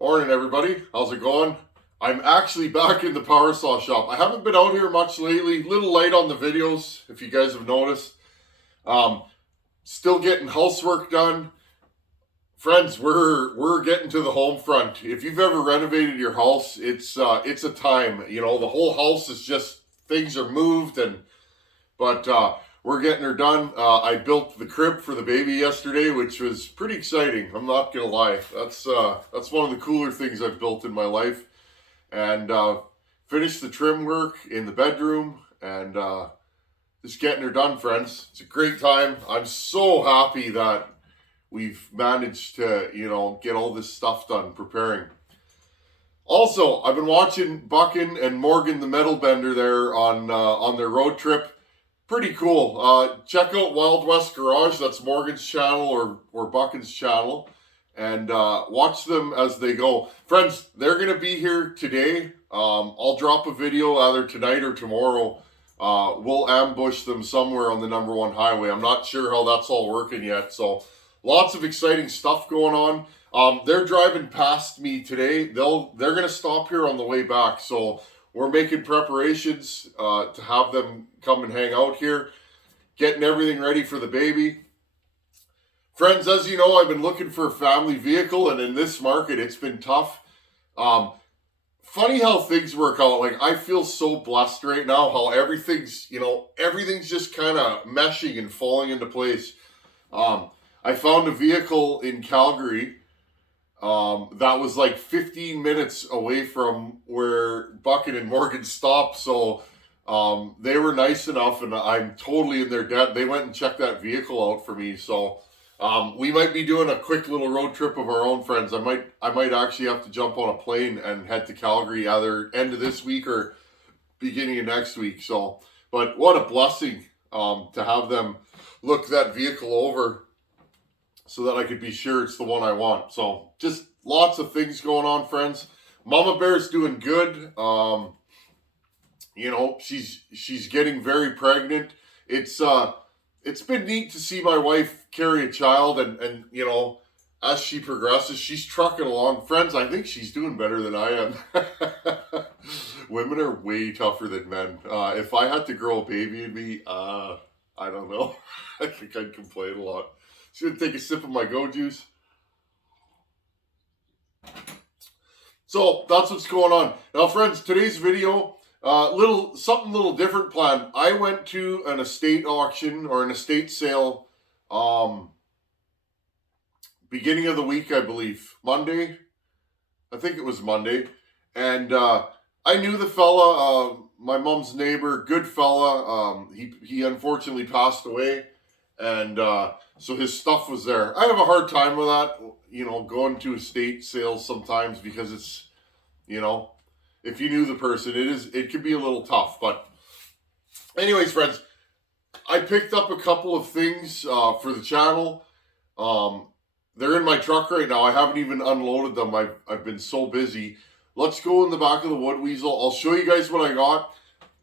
Morning, everybody. How's it going? I'm actually back in the power saw shop. I haven't been out here much lately. Little light on the videos, if you guys have noticed. Um, Still getting housework done. Friends, we're getting to the home front. If you've ever renovated your house, it's a time. You know, the whole house is just things are moved, but we're getting her done. I built the crib for the baby yesterday, which was pretty exciting. I'm not gonna lie. That's one of the cooler things I've built in my life. And finished the trim work in the bedroom, and just getting her done, friends. It's a great time. I'm so happy that we've managed to, get all this stuff done, preparing. Also, I've been watching Buckin and Morgan, the metal bender, there on their road trip. Pretty cool. Check out Wild West Garage. That's Morgan's channel or Buckin's channel, and watch them as they go. Friends, they're gonna be here today. I'll drop a video either tonight or tomorrow. We'll ambush them somewhere on the #1 highway. I'm not sure how that's all working yet. So lots of exciting stuff going on. They're driving past me today. They're gonna stop here on the way back. So we're making preparations to have them come and hang out here, getting everything ready for the baby. Friends, as you know, I've been looking for a family vehicle, and in this market, it's been tough. Funny how things work out. Like, I feel so blessed right now, how everything's just kind of meshing and falling into place. I found a vehicle in Calgary that was like 15 minutes away from where Buckin and Morgan stopped. So they were nice enough, and I'm totally in their debt. They went and checked that vehicle out for me. So we might be doing a quick little road trip of our own, friends. I might actually have to jump on a plane and head to Calgary either end of this week or beginning of next week. So, but what a blessing to have them look that vehicle over so that I could be sure it's the one I want. So just lots of things going on, friends. Mama Bear's doing good. She's getting very pregnant. It's been neat to see my wife carry a child, and as she progresses, she's trucking along. Friends, I think she's doing better than I am. Women are way tougher than men. If I had to grow a baby in me, I don't know. I think I'd complain a lot. Should take a sip of my go juice. So that's what's going on. Now, friends, today's video, something little different planned. I went to an estate auction or an estate sale, beginning of the week, I believe. Monday. I think it was Monday. And I knew the fella, my mom's neighbor, good fella. He unfortunately passed away. And so his stuff was there. I have a hard time with that, going to estate sales sometimes, because it's, if you knew the person, it could be a little tough. But anyways, friends, I picked up a couple of things for the channel. They're in my truck right now. I haven't even unloaded them. I've been so busy. Let's go in the back of the Wood Weasel. I'll show you guys what I got.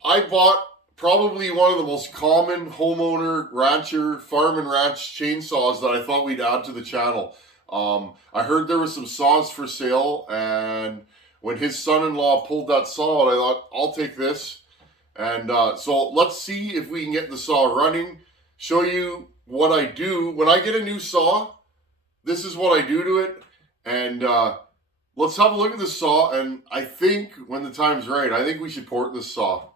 I bought probably one of the most common homeowner, rancher, farm and ranch chainsaws that I thought we'd add to the channel. I heard there were some saws for sale, and when his son-in-law pulled that saw out, I thought, I'll take this. And so let's see if we can get the saw running, show you what I do. When I get a new saw, this is what I do to it. And let's have a look at the saw. And I think when the time's right, I think we should port this saw.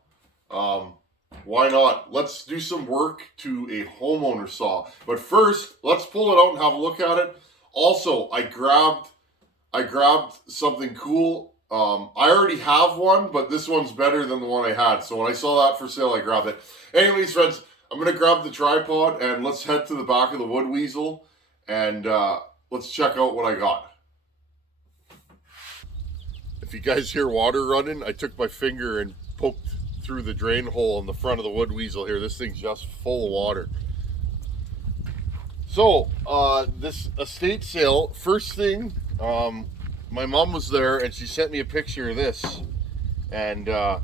Why not? Let's do some work to a homeowner saw. But first, let's pull it out and have a look at it. Also, I grabbed something cool. I already have one, but this one's better than the one I had. So when I saw that for sale, I grabbed it. Anyways, friends, I'm going to grab the tripod and let's head to the back of the Wood Weasel and let's check out what I got. If you guys hear water running, I took my finger and poked through the drain hole in the front of the Wood Weasel here. This thing's just full of water. So, this estate sale, first thing, my mom was there and she sent me a picture of this. And I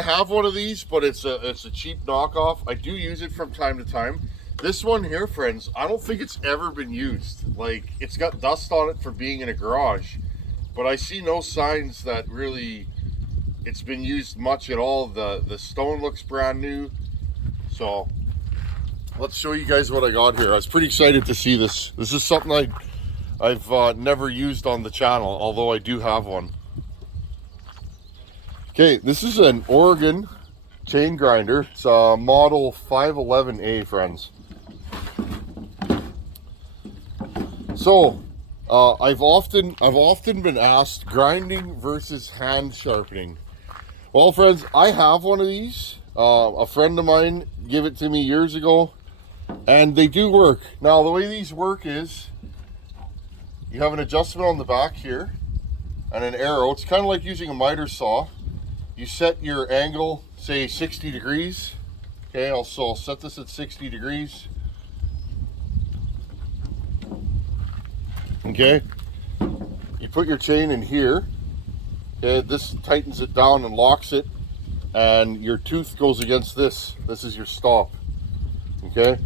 have one of these, but it's a cheap knockoff. I do use it from time to time. This one here, friends, I don't think it's ever been used. Like, it's got dust on it for being in a garage, but I see no signs that really it's been used much at all. The stone looks brand new. So let's show you guys what I got here. I was pretty excited to see this. This is something I've never used on the channel, although I do have one. Okay, this is an Oregon chain grinder. It's a model 511A, friends. So I've often been asked grinding versus hand sharpening. Well, friends, I have one of these. A friend of mine gave it to me years ago, and they do work. Now, the way these work is you have an adjustment on the back here and an arrow. It's kind of like using a miter saw. You set your angle, say 60 degrees. Okay, I'll set this at 60 degrees. Okay, you put your chain in here. Okay, this tightens it down and locks it, and your tooth goes against this. This is your stop. Okay,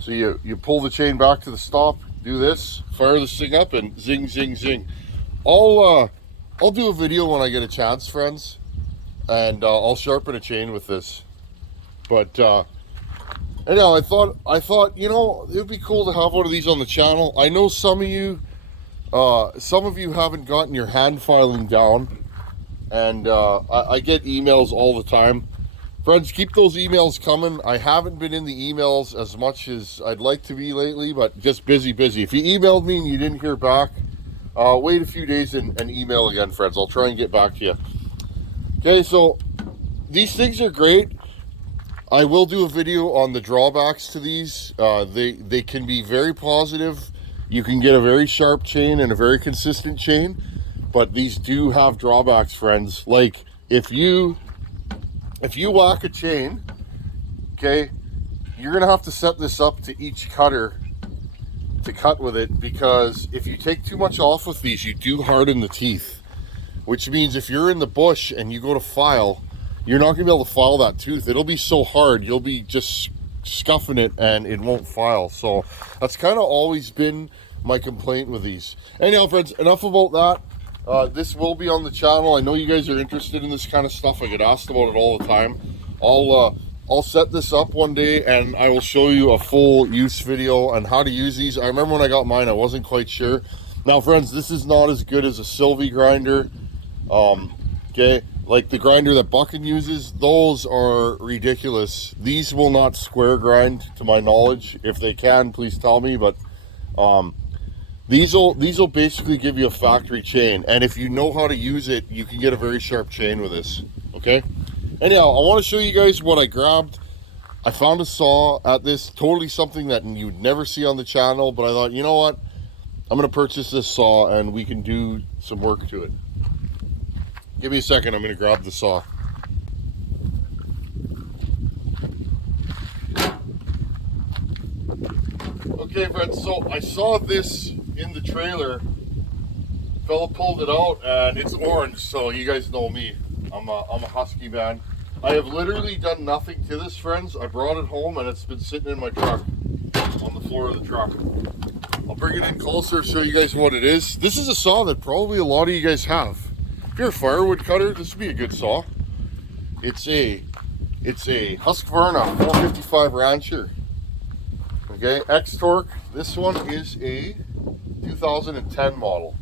so you pull the chain back to the stop, do this, fire this thing up, and zing, zing, zing. I'll do a video when I get a chance, friends, and I'll sharpen a chain with this. But anyhow, I thought, you know, it'd be cool to have one of these on the channel. I know some of you haven't gotten your hand filing down, and I get emails all the time. Friends, keep those emails coming. I haven't been in the emails as much as I'd like to be lately, but just busy. If you emailed me and you didn't hear back, wait a few days and email again, friends. I'll try and get back to you. Okay, so these things are great. I will do a video on the drawbacks to these. They can be very positive. You can get a very sharp chain and a very consistent chain, but these do have drawbacks, friends. Like if you whack a chain, okay, you're gonna have to set this up to each cutter to cut with it, because if you take too much off with these, you do harden the teeth, which means if you're in the bush and you go to file, you're not gonna be able to file that tooth. It'll be so hard, you'll be just scuffing it and it won't file. So that's kind of always been my complaint with these. Anyhow, friends, enough about that. This will be on the channel. I know you guys are interested in this kind of stuff. I get asked about it all the time. I'll set this up one day and I will show you a full use video on how to use these. I remember when I got mine, I wasn't quite sure. Now, friends, this is not as good as a Sylvie grinder. Okay, like the grinder that Buckin uses, those are ridiculous. These will not square grind, to my knowledge. If they can, please tell me. But these will basically give you a factory chain, and if you know how to use it, you can get a very sharp chain with this. Okay. Anyhow, I want to show you guys what I grabbed. I found a saw at this, totally something that you'd never see on the channel, but I thought, you know what, I'm going to purchase this saw and we can do some work to it. Give me a second, I'm going to grab the saw. Okay, friends, so I saw this in the trailer. Fella pulled it out and it's orange, so you guys know me. I'm a Husky man. I have literally done nothing to this, friends. I brought it home and it's been sitting in my truck, on the floor of the truck. I'll bring it in closer, show you guys what it is. This is a saw that probably a lot of you guys have. If you're a firewood cutter, this would be a good saw. It's a Husqvarna 455 Rancher. Okay, X-Torque. This one is a 2010 model.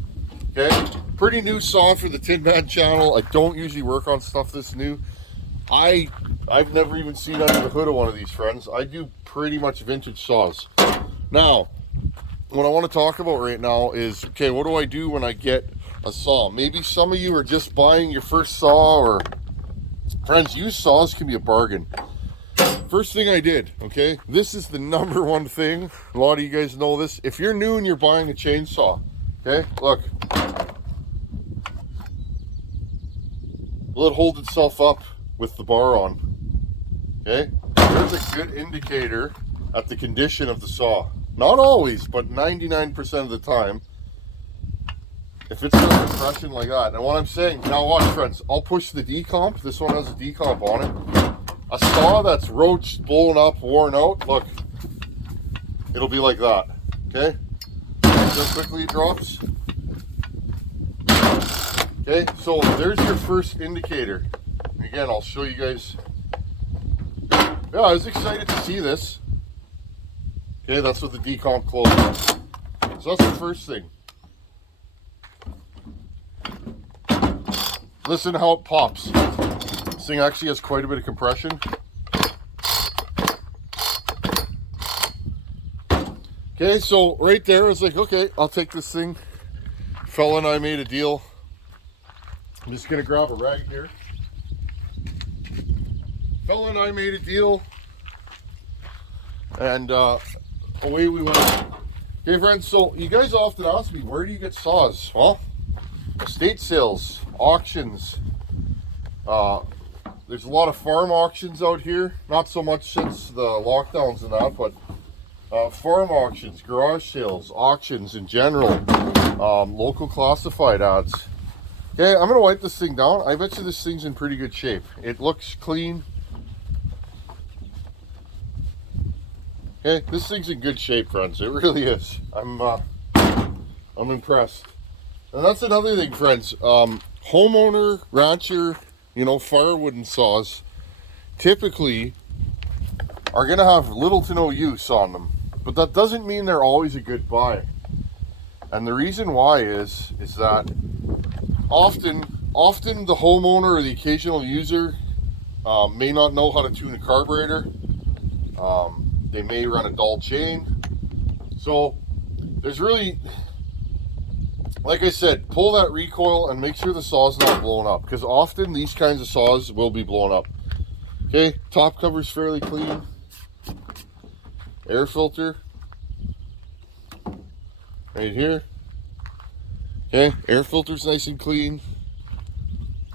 Okay, pretty new saw for the Tin Man channel. I don't usually work on stuff this new. I've never even seen under the hood of one of these, friends. I do pretty much vintage saws. Now, what I want to talk about right now is, okay, what do I do when I get a saw? Maybe some of you are just buying your first saw, or friends, used saws can be a bargain. First thing I did, okay, this is the number one thing. A lot of you guys know this. If you're new and you're buying a chainsaw, okay, look. Will it hold itself up with the bar on? Okay, there's a good indicator at the condition of the saw. Not always, but 99% of the time. If it's got a compression like that, and what I'm saying, now watch, friends, I'll push the decomp. This one has a decomp on it. A saw that's roached, blown up, worn out, look, it'll be like that. Okay? See how quickly it drops? Okay, so there's your first indicator. Again, I'll show you guys. Yeah, I was excited to see this. Okay, that's what the decomp closed. So that's the first thing. Listen to how it pops. This thing actually has quite a bit of compression. Okay, so right there, I was like, okay, I'll take this thing. Fella and I made a deal. I'm just gonna grab a rag here. Fella and I made a deal, and away we went. Okay, friends, so you guys often ask me, where do you get saws? Well, estate sales, auctions. There's a lot of farm auctions out here. Not so much since the lockdowns and that, but farm auctions, garage sales, auctions in general, local classified ads. Okay, I'm going to wipe this thing down. I bet you this thing's in pretty good shape. It looks clean. Okay, this thing's in good shape, friends. It really is. I'm impressed. And that's another thing, friends. Homeowner, rancher, you know, firewood and saws typically are going to have little to no use on them. But that doesn't mean they're always a good buy. And the reason why is that often the homeowner or the occasional user may not know how to tune a carburetor. They may run a dull chain. So there's really, like I said, pull that recoil and make sure the saw's not blown up, because often these kinds of saws will be blown up. Okay, top cover's fairly clean. Air filter right here. Okay, air filter's nice and clean.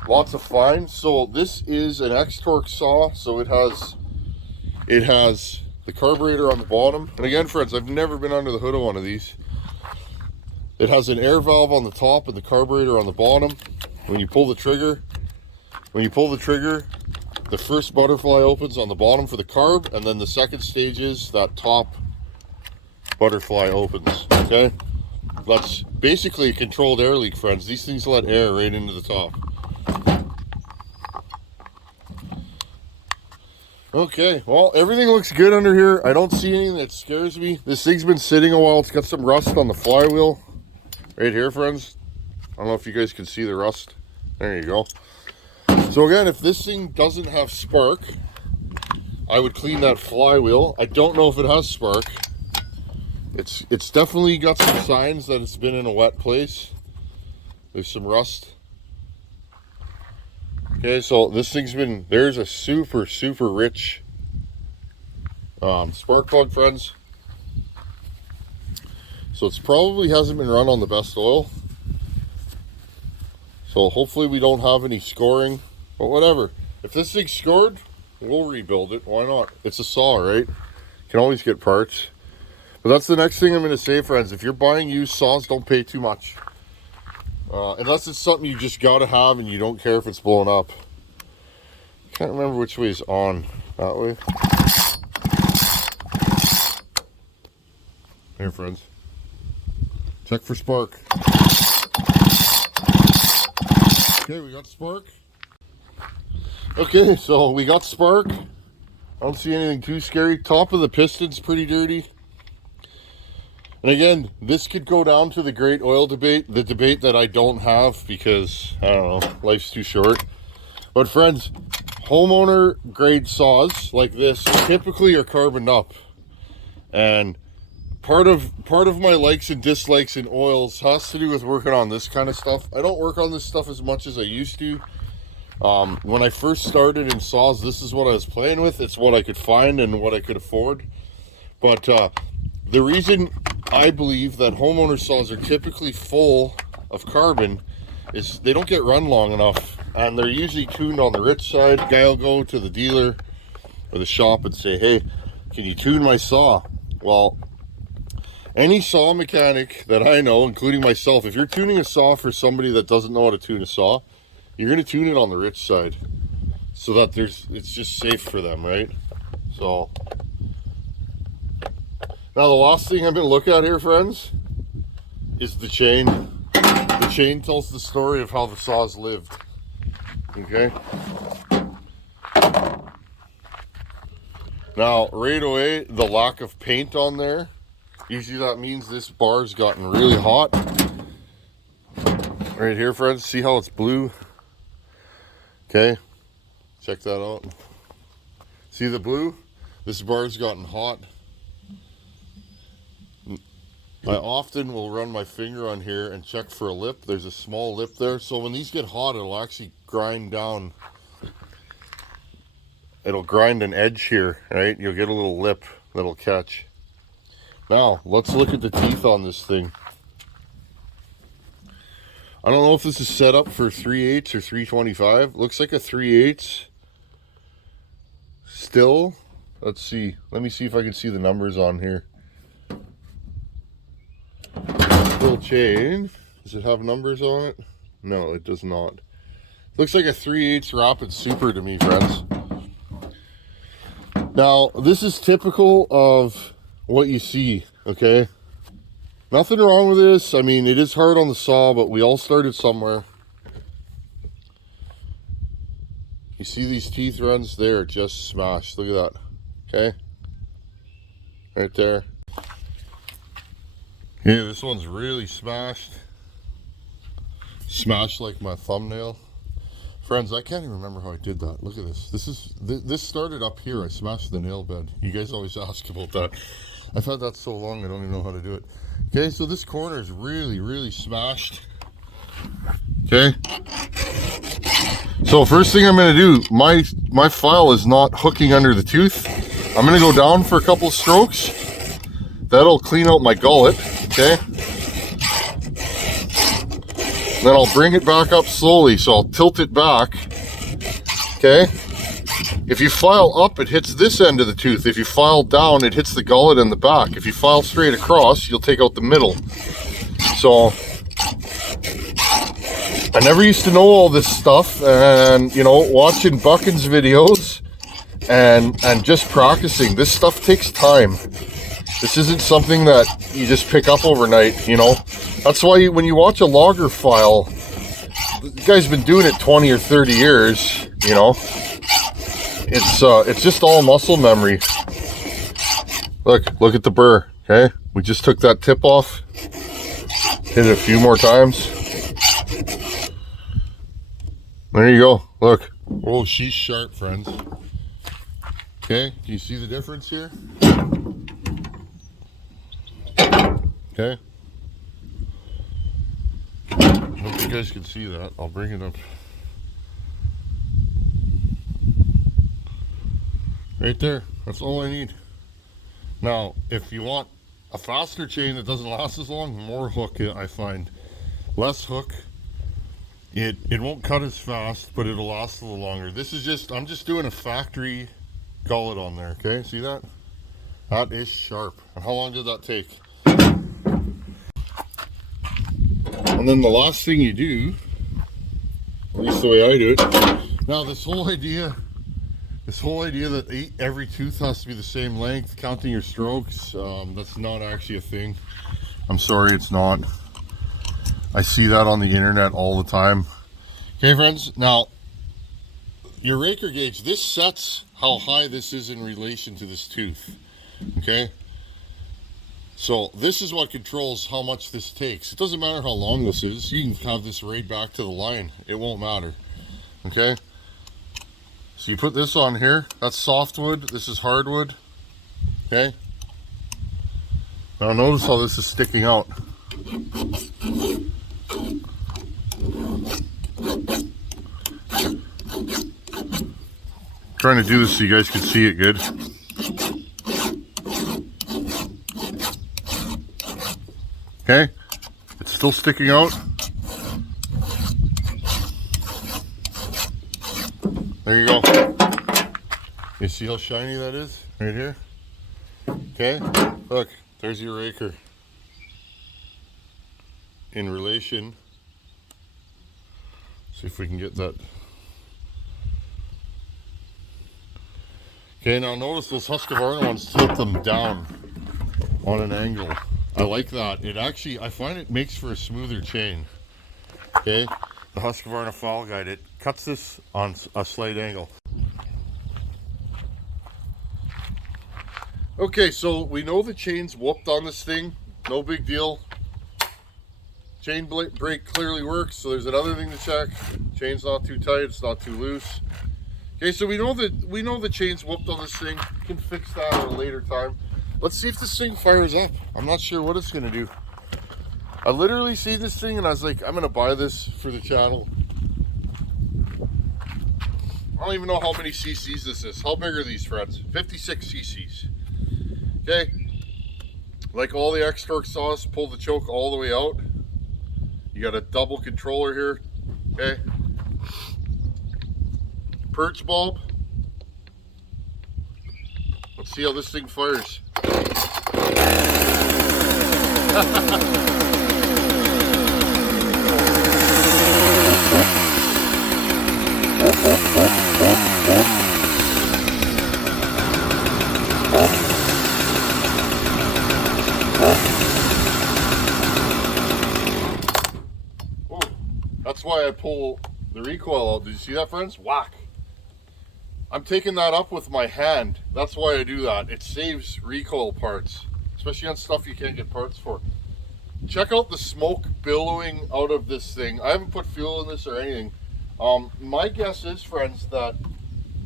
Lots of fines. So this is an X-Torque saw, so it has the carburetor on the bottom. And again, friends, I've never been under the hood of one of these. It has an air valve on the top and the carburetor on the bottom. When you pull the trigger, the first butterfly opens on the bottom for the carb, and then the second stage is that top butterfly opens. Okay, that's basically a controlled air leak, friends. These things let air right into the top. Okay, well, everything looks good under here. I don't see anything that scares me. This thing's been sitting a while. It's got some rust on the flywheel right here, friends. I don't know if you guys can see the rust. There you go. So again, if this thing doesn't have spark, I would clean that flywheel. I don't know if it has spark. It's definitely got some signs that it's been in a wet place. There's some rust. Okay, so this thing's been, there's a super rich spark plug, friends. So it's probably hasn't been run on the best oil. So hopefully we don't have any scoring, but whatever. If this thing's scored, we'll rebuild it. Why not? It's a saw, right? You can always get parts. But that's the next thing I'm going to say, friends. If you're buying used saws, don't pay too much. Unless it's something you just got to have and you don't care if it's blown up. I can't remember which way is on. That way. Here, friends. Check for spark. Okay, we got spark. Okay, so we got spark. I don't see anything too scary. Top of the piston's pretty dirty. And again, this could go down to the great oil debate, the debate that I don't have because, I don't know, life's too short. But friends, homeowner grade saws like this typically are carboned up. And part of my likes and dislikes in oils has to do with working on this kind of stuff. I don't work on this stuff as much as I used to. When I first started in saws, this is what I was playing with. It's what I could find and what I could afford. But the reason I believe that homeowner saws are typically full of carbon is they don't get run long enough, and they're usually tuned on the rich side. Guy will go to the dealer or the shop and say, hey, can you tune my saw? Well, any saw mechanic that I know, including myself, if you're tuning a saw for somebody that doesn't know how to tune a saw, you're going to tune it on the rich side so that it's just safe for them, right? So Now the last thing I'm going to look at here, friends, is the chain. The chain tells the story of how the saw's lived. Okay. Now, right away, the lack of paint on there, usually that means this bar's gotten really hot. Right here, friends, see how it's blue? Okay, check that out. See the blue? This bar's gotten hot. I often will run my finger on here and check for a lip. There's a small lip there. So when these get hot, it'll actually grind down. It'll grind an edge here, right? You'll get a little lip that'll catch. Now, let's look at the teeth on this thing. I don't know if this is set up for 3/8 or 325. Looks like a 3/8 still. Let's see. Let me see if I can see the numbers on here. Little chain. Does it have numbers on it? No, it does not. Looks like a 3/8 Rapid Super to me, friends. Now, this is typical of what you see, okay? Nothing wrong with this. I mean, it is hard on the saw, but we all started somewhere. You see these teeth, friends? They're just smashed. Look at that. Okay? Right there. Yeah, this one's really smashed. Smashed like my thumbnail. Friends, I can't even remember how I did that. Look at this. This started up here. I smashed the nail bed. You guys always ask about that. I've had that so long I don't even know how to do it. Okay, so this corner is really, really smashed. Okay. So first thing I'm going to do, my file is not hooking under the tooth. I'm going to go down for a couple of strokes. That'll clean out my gullet. Okay. Then I'll bring it back up slowly. So I'll tilt it back. Okay. If you file up, it hits this end of the tooth. If you file down, it hits the gullet and the back. If you file straight across, you'll take out the middle. So I never used to know all this stuff, and you know, watching Buckin's videos and just practicing, this stuff takes time. This isn't something that you just pick up overnight, you know. That's why when you watch a logger file, the guy's been doing it 20 or 30 years, you know. It's just all muscle memory. Look at the burr, okay? We just took that tip off. Hit it a few more times. There you go, look. Oh, she's sharp, friends. Okay, do you see the difference here? Okay. I hope you guys can see that. I'll bring it up. Right there. That's all I need. Now, if you want a faster chain that doesn't last as long, more hook, I find. Less hook. It won't cut as fast, but it'll last a little longer. This is just, I'm just doing a factory gullet on there, okay? See that? That is sharp. And how long did that take? And then the last thing you do, at least the way I do it, now this whole idea that every tooth has to be the same length, counting your strokes, that's not actually a thing. I'm sorry, it's not. I see that on the internet all the time. Okay, friends, now your raker gauge, this sets how high this is in relation to this tooth. Okay, so this is what controls how much this takes. It doesn't matter how long this is. You can have this right back to the line. It won't matter. Okay, so you put this on here. That's softwood. This is hardwood. Okay, now notice how this is sticking out. Trying to do this so you guys can see it good. Okay, it's still sticking out. There you go. You see how shiny that is right here? Okay, look, there's your raker in relation. See if we can get that. Okay, now notice those Husqvarna ones tilt them down. on an angle. I like that. It actually, I find it makes for a smoother chain. Okay, the Husqvarna Fall Guide, it cuts this on a slight angle. Okay, so we know the chain's whooped on this thing. No big deal. Chain brake clearly works, so there's another thing to check. Chain's not too tight, it's not too loose. Okay, so we know the chain's whooped on this thing. We can fix that at a later time. Let's see if this thing fires up. I'm not sure what it's gonna do. I literally see this thing and I was like, I'm gonna buy this for the channel. I don't even know how many cc's this is. How big are these, friends? 56 cc's. Okay. Like all the X-Torque saws, pull the choke all the way out. You got a double controller here. Okay. Perch bulb. Let's see how this thing fires. Oh, that's why I pull the recoil out. Did you see that, friends? Whack. I'm taking that up with my hand. That's why I do that. It saves recoil parts, especially on stuff you can't get parts for. Check out the smoke billowing out of this thing. I haven't put fuel in this or anything. My guess is, friends, that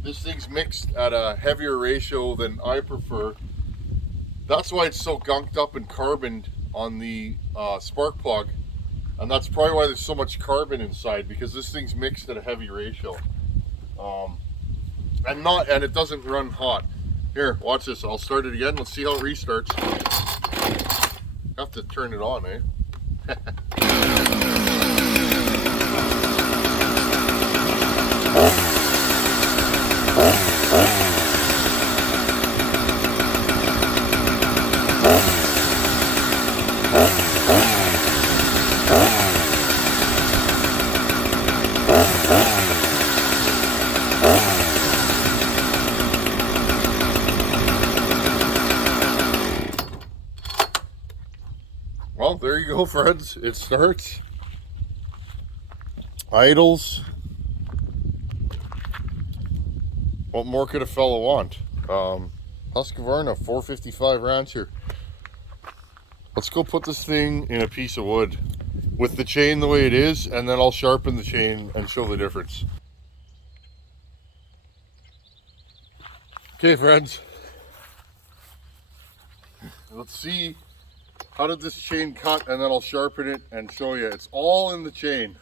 this thing's mixed at a heavier ratio than I prefer. That's why it's so gunked up and carboned on the spark plug. And that's probably why there's so much carbon inside, because this thing's mixed at a heavy ratio. And it doesn't run hot. Here, watch this. I'll start it again. Let's see how it restarts. Have to turn it on, eh? Well, there you go, friends. It starts, idles. What more could a fella want? Husqvarna 455 Rancher. Let's go put this thing in a piece of wood with the chain the way it is, and then I'll sharpen the chain and show the difference. Okay, friends. Let's see. How did this chain cut, and then I'll sharpen it and show you. It's all in the chain.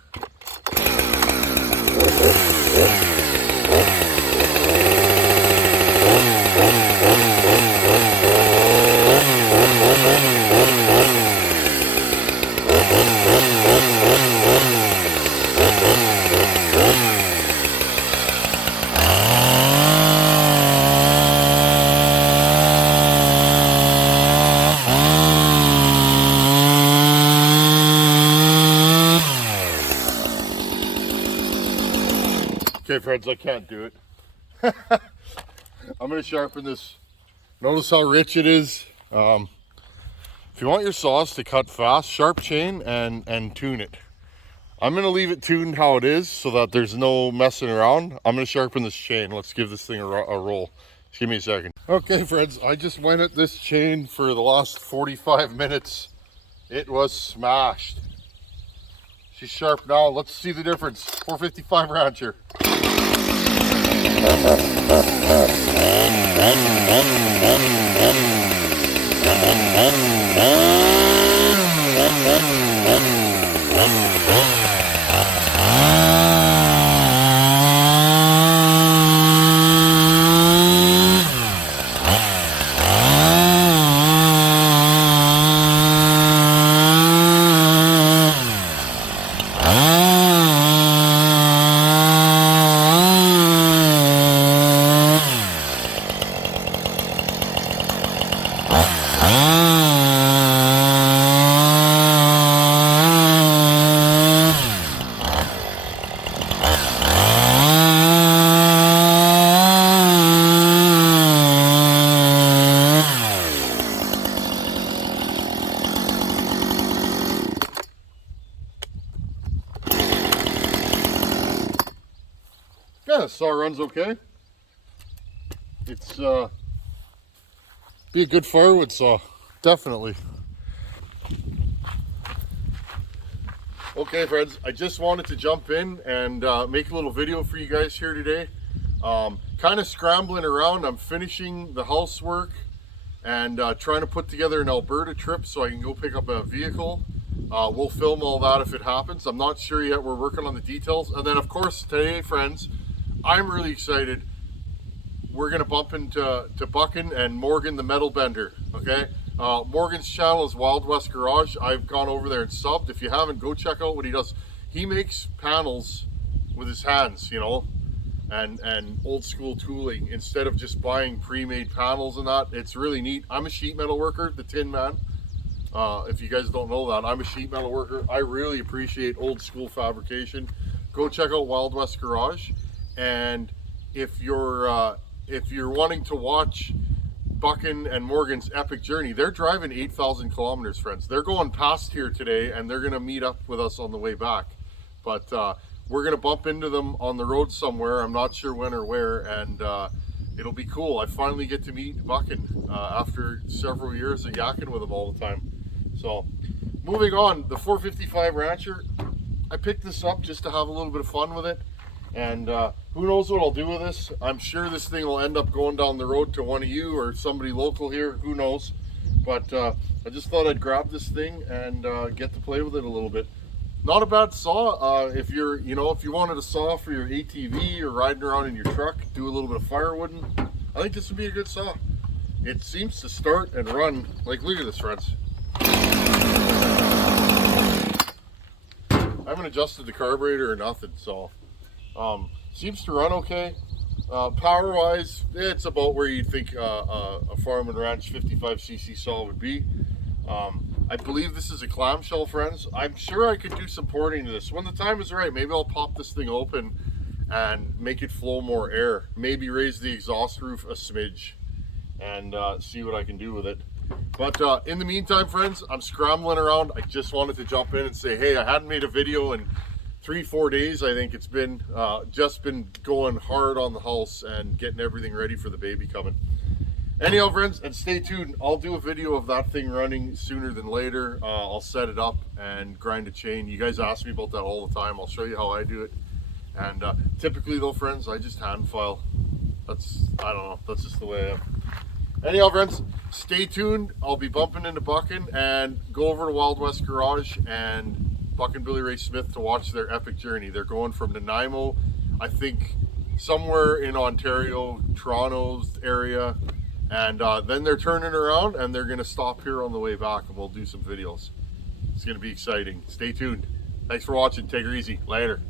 Okay, friends, I can't do it. I'm going to sharpen this. Notice how rich it is. If you want your saws to cut fast, sharp chain and tune it. I'm going to leave it tuned how it is so that there's no messing around. I'm going to sharpen this chain. Let's give this thing a roll. Just give me a second. Okay, friends, I just went at this chain for the last 45 minutes. It was smashed. She's sharp now. Let's see the difference. 455 Rancher. Yeah, the saw runs okay. It's be a good firewood saw, definitely. Okay friends, I just wanted to jump in and make a little video for you guys here today. Kind of scrambling around. I'm finishing the housework and trying to put together an Alberta trip so I can go pick up a vehicle. We'll film all that if it happens. I'm not sure yet. We're working on the details. And then of course today, friends, I'm really excited. We're gonna bump into Buckin and Morgan, the metal bender. Okay, Morgan's channel is Wild West Garage. I've gone over there and subbed. If you haven't, go check out what he does. He makes panels with his hands, you know, and old school tooling instead of just buying pre-made panels and that. It's really neat. I'm a sheet metal worker, the Tin Man. If you guys don't know that, I'm a sheet metal worker. I really appreciate old school fabrication. Go check out Wild West Garage. And if you're wanting to watch Buckin and Morgan's epic journey, they're driving 8,000 kilometers, friends. They're going past here today and they're going to meet up with us on the way back. But we're going to bump into them on the road somewhere. I'm not sure when or where, and it'll be cool. I finally get to meet Buckin after several years of yakking with him all the time. So moving on, the 455 Rancher, I picked this up just to have a little bit of fun with it. And who knows what I'll do with this. I'm sure this thing will end up going down the road to one of you or somebody local here, who knows. But I just thought I'd grab this thing and get to play with it a little bit. Not a bad saw. If you're, if you wanted a saw for your ATV or riding around in your truck, do a little bit of firewooding, I think this would be a good saw. It seems to start and run, like, look at this, friends. I haven't adjusted the carburetor or nothing, so seems to run okay. Power wise, it's about where you'd think a farm and ranch 55cc saw would be. I believe this is a clamshell, friends. I'm sure I could do some porting to this when the time is right. Maybe I'll pop this thing open and make it flow more air, maybe raise the exhaust roof a smidge and see what I can do with it. But in the meantime, friends, I'm scrambling around. I just wanted to jump in and say, hey, I hadn't made a video in 3-4 days. I think it's been just been going hard on the house and getting everything ready for the baby coming. Anyhow, friends, and stay tuned. I'll do a video of that thing running sooner than later. I'll set it up and grind a chain. You guys ask me about that all the time. I'll show you how I do it. And typically though, friends, I just hand file. I don't know, that's just the way I am. Anyhow, friends, stay tuned. I'll be bumping into Buckin and go over to Wild West Garage and Buck and Billy Ray Smith to watch their epic journey. They're going from Nanaimo, I think somewhere in Ontario, Toronto's area, and then they're turning around and they're going to stop here on the way back and we'll do some videos. It's going to be exciting. Stay tuned. Thanks for watching. Take her easy. Later.